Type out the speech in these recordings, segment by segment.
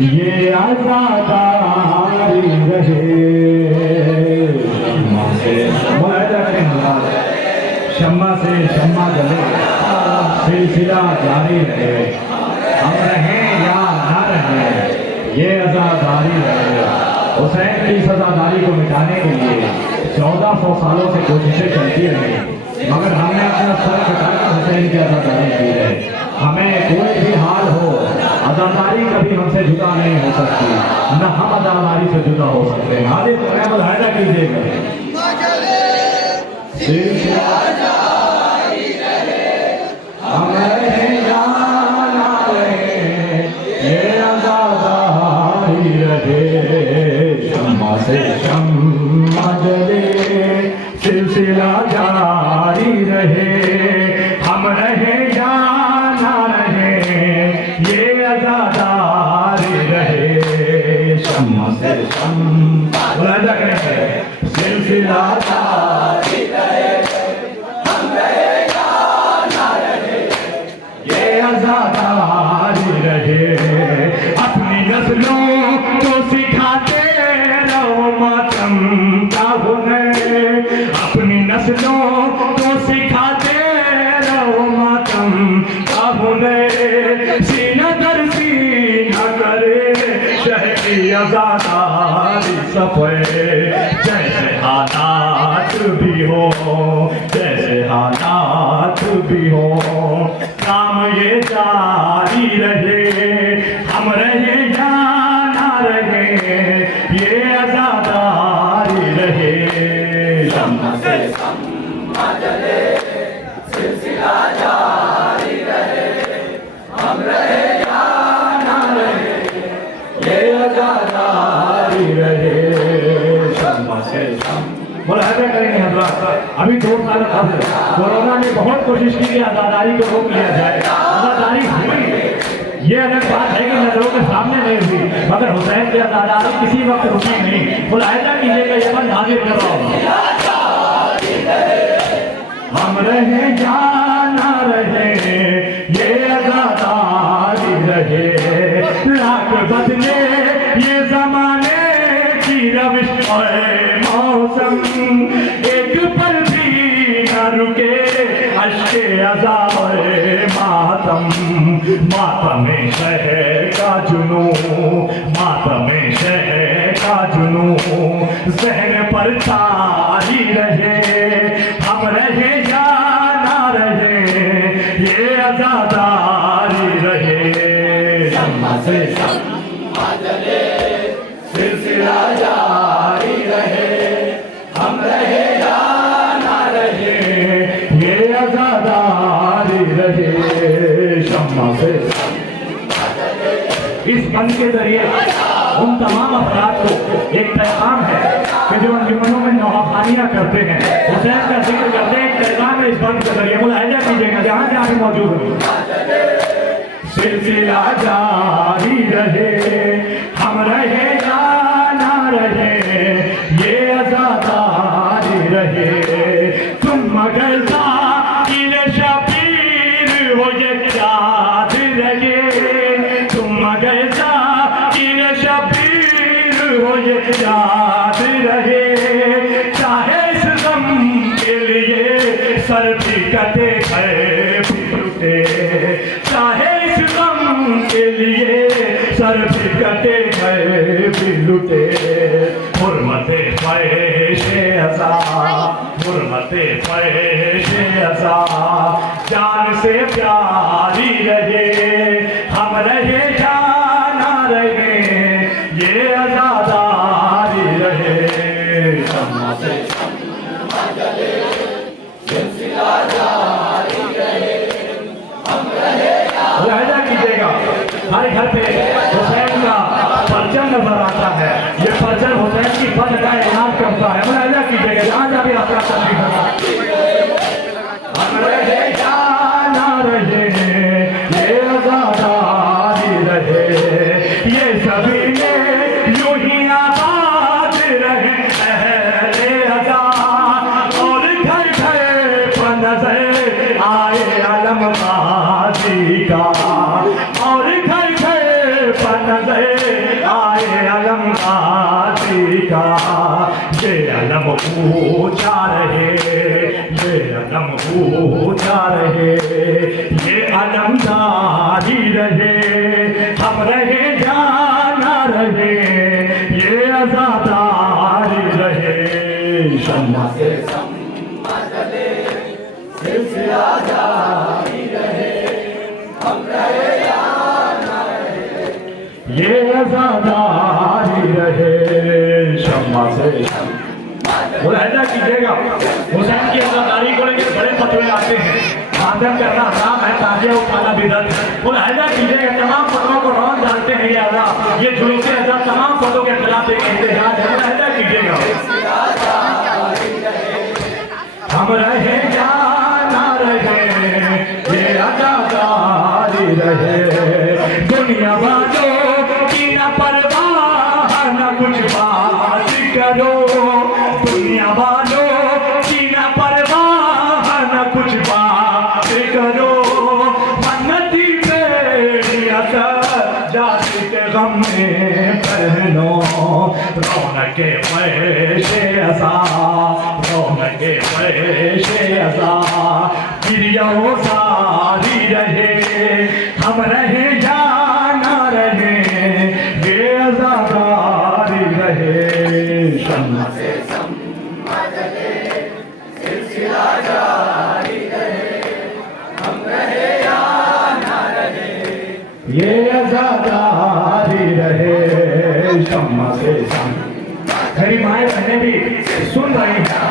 ये आजादारी रहे। शम्मा से शम्मा जले, सिलसिला जारी रहे। हम रहें या ना रहें, ये आजादारी रहे। हुसैन की सजादारी को मिटाने के लिए 1400 सालों से कोशिशें चलती रही, मगर हमने अपना सर कटाकर हुसैन की आजादारी की है। हमें कोई भी हाल हो, आजादारी कभी हमसे जुदा नहीं हो सकती, न हम आजादारी से जुदा हो सकते हैं। आगे तो मुलाहिजा कीजिएगा। हम रहे या ना रहे, ये आजादारी रहे। शम्मा से शम्मा जले, सिलसिला जारी रहे। हम रहे या ना रहे, ये आजादारी रहे। शम्मा से शम्मा रहे, सिलसिला जारी रहे। हम रहे या ना रहे, ये आजादारी रहे। अपनी नस्लों को सिखाते रहो मातम का हुनर, अपनी नस्लों को सिखाते रहो मातम का हुनर। सीना दर सीना करे शहरी आजादारी सफर। जैसे हालात भी हो, जैसे हालात भी हो, काम ये जारी रहे। हम रहे या ना रहे, ये आजादारी रहे। शम्मा से शम्मा जले, सिलसिला जारी रहे। हम रहे या ना रहे, ये आजादारी रहे। शम्मा से मुलाहिजा करेंगे हज़रात। अभी 2 साल कबल कोरोना ने बहुत कोशिश की कि आजादारी को रोक लिया जाए। आजादारी हुई, ये अलग बात है कि नजरों के सामने नहीं हुई, मगर हुसैन की आजादारी किसी वक्त रुकी नहीं। मुलाहिजा कीजिएगा, ये बंद हाजिर कर रहा हूँ। हम रहे या ना रहे, ये आजादारी रहे। लाख बदले ये जमाने की रविश और मौसम, एक पल भी न रुके अश्के अज़ाब और मातम। मातम शहर का जुनू, मातम शहर का जुनू, ज़हन पर तारी रहे। हम रहे या ना रहे, ये आजादारी रहे। शम्मा से शम्मा जले, सिलसिला जारी रहे। हम रहे या ना रहे, ये आजादारी रहे। शम्मा से इस बंद के जरिए उन तमाम अफराद को एक पैगाम है कि जो अंजुमनों में नौखानियां करते हैं, हुसैन का जिक्र करते हैं। एक पैगाम है इस बंद के जरिए। मुलाहिजा कीजिएगा जहाँ जहाँ भी मौजूद हो। सिलसिला जारी रहे। हम रहे या ना रहे, ये आजादारी रहे। तुम मगर ज़ाकिर शबीर हो, ये याद रहे। तुम मगर ज़ाकिर शबीर हो, ये याद रहे। चाहे इस गम के लिए सर भी कटे गए भी टूटे, चाहे इस गम के लिए सर भी कटे गए भी लुटे। हुर्मते फ़ैशे अज़ा, हुर्मते फ़ैशे अज़ा, जान से प्यारी रहे। हम रहे या ना रहे, ये आजादारी रहे। शम्मा से शम्मा जले, सिलसिला जारी रहे। हम रहे या मुलाहिजा कीजिएगा, हर घर पे हुसैन का परचम नजर आता है। ये परचम हुसैन की फर्ज का ऐलान करता है। मुलाहिजा कीजिएगा जहाँ जहाँ भी आपका तस्वीर होगा। हम रहे या ना रहे, ये आजादारी रहे। ये सभी ने यूं ही आबाद रहे अहले अज़ा, और घर घर पर नजर आए अलम गाज़ी का, और घर घर नजर आए अलमगाजी का, ये अलम ऊंचा रहे, ये अलम ऊंचा रहे, ये अलम जारी रहे, हम रहे जाना रहे, ये आजादारी रहे। शम्मा से शम्मा जले, सिलसिला जारी रहे, हम रहे जाना रहे, ये आजादारी रहे। शम्मा से मुलाहिजा कीजिएगा, हुसैन की आजादारी को लेकर बड़े फतवे आते हैं। मातम करना हराम है, ताजिया उठाना बिदअत है। मुलाहिजा कीजिएगा, तमाम फतवों को रौन डालते हैं ये अज़ा, ये जुलूस अज़ा तमाम फतवों के खिलाफ एक एहतजाज है। मुलाहिजा कीजिएगा, हम रहे जाना रहे, ये आजादारी रहे। दुनिया वालों की न परवाह न कुछ बात करो, दुनिया वालों की न परवाह न कुछ बात करो, मन्नती पे असर जाति के गम में पहनो, रौनके पैशे अज़ा, रौनके पैशे अज़ा, गिरियों सारी रहे, हम रहे जाना रहे, ये आजादारी रहे। शम्मा से शम्मा जले, सिलसिला जारी रहे, हम रहे जाना रहे, ये आजादारी रहे। शम्मा से शम्मा, मेरी माएँ बहनें भी सुन रही हैं,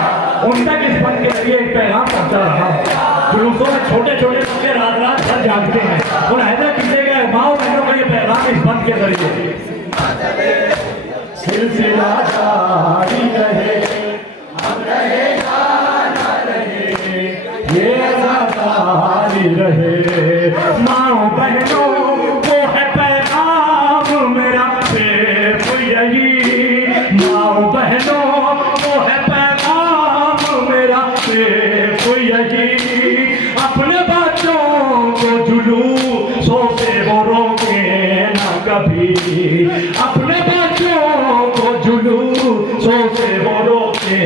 उन तक इस पद के जरिए एक पैगाम पहुंचा रहा है। जुलूसों में छोटे छोटे बच्चे रात रात भर जागते हैं, मुलाहिजा कीजिएगा माँ बहनों का ये पैगाम इस पद के जरिए, सिलसिला जारी रहे, हम रहे जाना रहे, ये आजादारी रहे। माँ बहनों वो है पैगाम मेरा सिर्फ यही, माँ बहनों वो है पैगाम मेरा सिर्फ यही, अपने बच्चों को जुलूसों से वो रोके न कभी, अपने बच्चों को जुलूसों से वो रोके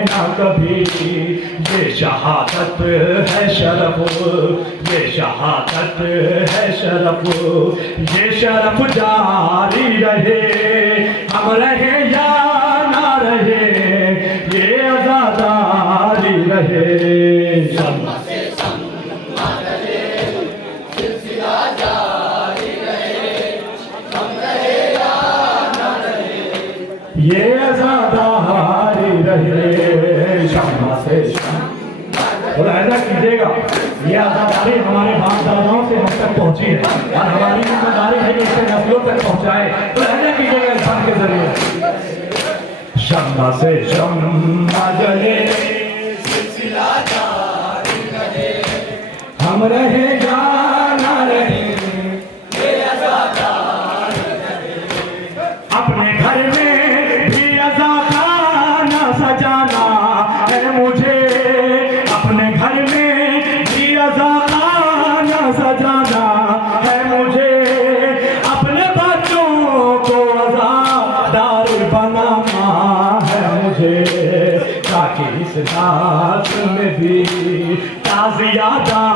न कभी। ये शहादत है शरफ, ये शहादत है शरफ, ये शरफ जारी रहे, हम रहे या ना रहे, ये आजादारी रहे। शम्मा से शम्मा जले, सिलसिला जारी रहे, हम रहे या ना रहे, ये आजादारी रहे। शम्मा से मुलाहिजा कीजिएगा, ये आजादारी हमारे बाप दादाओं से हम तक पहुंची है और हमारी जिम्मेदारी है कि इसे नस्लों तक पहुंचाए। मुलाहिजा कीजिएगा इस बात के जरिए। शम्मा से शम्मा जले, सिलसिला जारी रहे, हम रहे जाना रहे, ये आजादारी रहे। अपने घर में भी आजादाना सजाना है मुझे, अपने घर में भी आजादाना सजाना है मुझे, अपने बच्चों को आजादार बनाना है मुझे, ताकि इस रात में भी ताज़ियादारी